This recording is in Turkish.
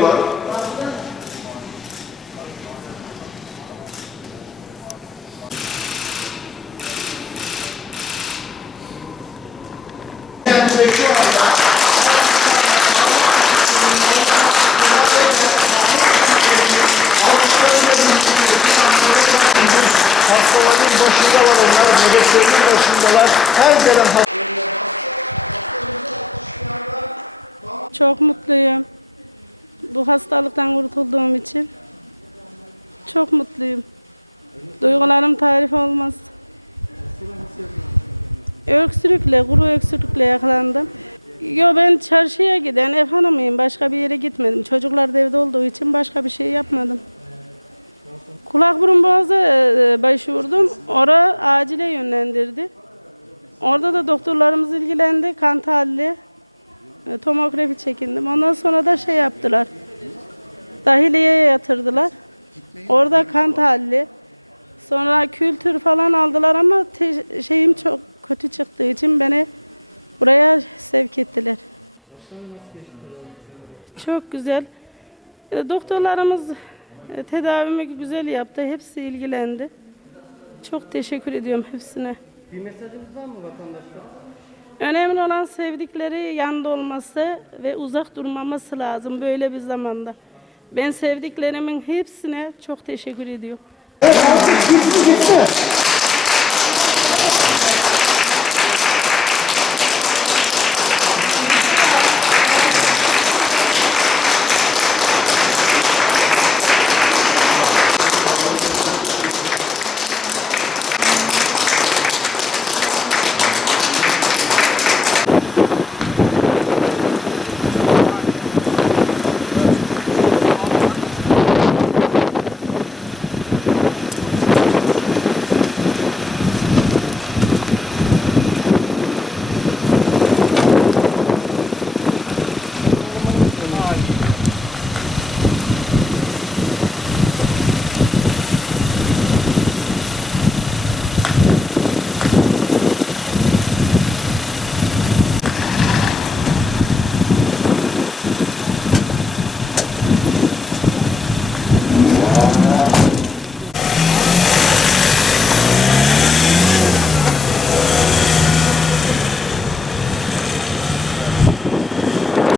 geliyorlar. Hastaların başındalar onlar, nöbetlerinin başındalar. Her gelen hasta Çok mutluyum. Bu hastalıktan kurtulduğum için. Çok mutluyum. Duygularım tarif olmaz. Öksürükle, kuru öksürükle yakalandım. Yo ben çarşıya giden ev hanımıyım. Başka bir yere gitmedim. Çocuklar da evde olduğu için başka bir şey yapmadım. Kulak burun boğaza e, başvurdum. Ora acile yönlendirdi. Orada da doktorlarımız ilgilendi. Kan tahlili, e, tomografi çekindim. Ondan sonra da şey yaptılar. Dahiliyeye yatırdılar. Orada kan tahlili. Sonra kültür falan aldılar ama şeyim çok kötü çıktığı için beni buraya sevk ettiler. Çok güzel. E, Doktorlarımız e, tedavimi güzel yaptı. Hepsi ilgilendi. Çok teşekkür ediyorum hepsine. Bir mesajınız var mı vatandaşlara? Önemli olan sevdikleri yanında olması ve uzak durmaması lazım böyle bir zamanda. Ben sevdiklerimin hepsine çok teşekkür ediyorum.